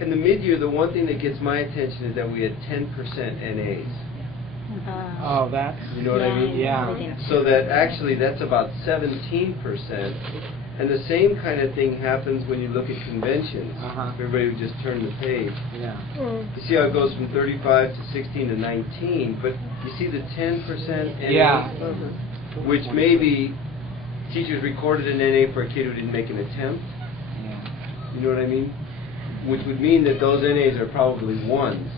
in the mid-year, the one thing that gets my attention is that we had 10% NAs. Oh, that's... You know what I mean? Yeah. So that actually, that's about 17%. And the same kind of thing happens when you look at conventions. Everybody would just turn the page. Yeah. You see how it goes from 35 to 16 to 19, but you see the 10% NA? Yeah. Which maybe teachers recorded an NA for a kid who didn't make an attempt. Yeah. You know what I mean? Which would mean that those NAs are probably ones.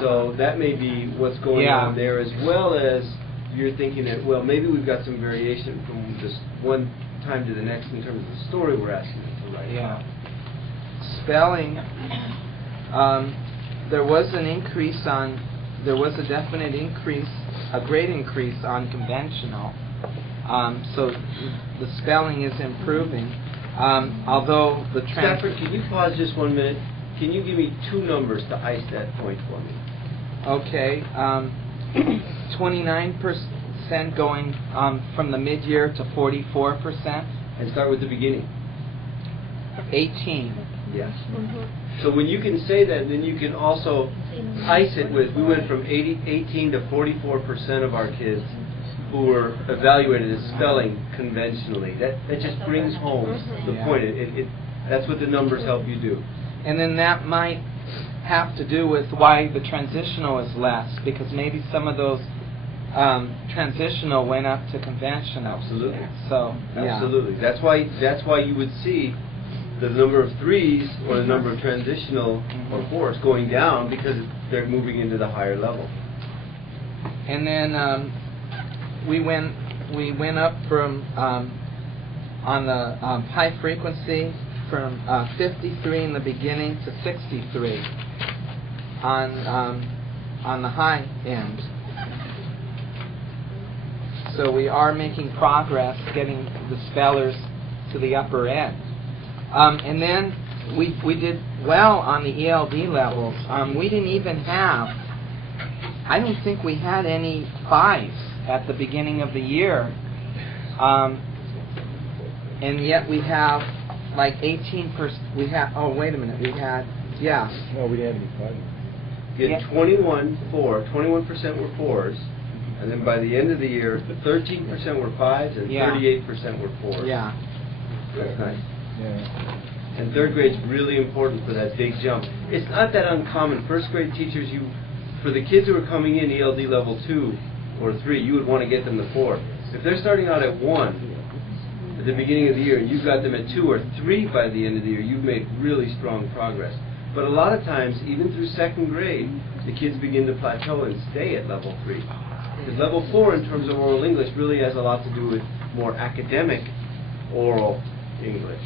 So that may be what's going on there, as well as you're thinking that, well, maybe we've got some variation from this one time to the next in terms of the story we're asking them to write. Yeah. Spelling, there was an increase on, there was a definite increase, a great increase on conventional. So the spelling is improving. Although the Stafford, can you pause just 1 minute? Can you give me two numbers to ice that point for me? Okay. 29% going from the mid-year to 44%. And start with the beginning. 18. Yes. So when you can say that, then you can also ice it with, we went from 18 to 44% of our kids who were evaluated as spelling conventionally. That just brings home the point. That's what the numbers help you do. And then that might have to do with why the transitional is less, because maybe some of those transitional went up to conventional. Absolutely. So absolutely. That's why you would see the number of threes or the number of transitional or fours going down, because they're moving into the higher level. And then we went up from on the high frequency from 53 in the beginning to 63 on the high end. So we are making progress getting the spellers to the upper end. And then we did well on the ELD levels. We didn't even have, I don't think we had any 5s at the beginning of the year. And yet we have like 18%. We had, oh, wait a minute. We had, No, we didn't have any 5s. You had 21% were 4s, and then by the end of the year, 13% were 5s and 38% were 4s. Yeah. That's nice. Yeah. And third grade's really important for that big jump. It's not that uncommon. First grade teachers, for the kids who are coming in ELD level 2 or 3, you would want to get them to 4. If they're starting out at 1 at the beginning of the year, and you've got them at 2 or 3 by the end of the year, you've made really strong progress. But a lot of times, even through second grade, the kids begin to plateau and stay at level 3. Because level 4, in terms of oral English, really has a lot to do with more academic oral English.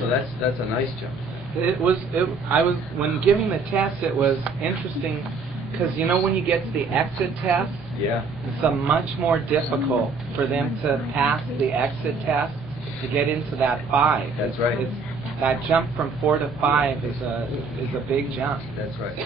So that's a nice jump. When giving the test, it was interesting because when you get to the exit test, it's much more difficult for them to pass the exit test to get into that 5. That's right. That jump from 4 to 5 is a big jump. That's right.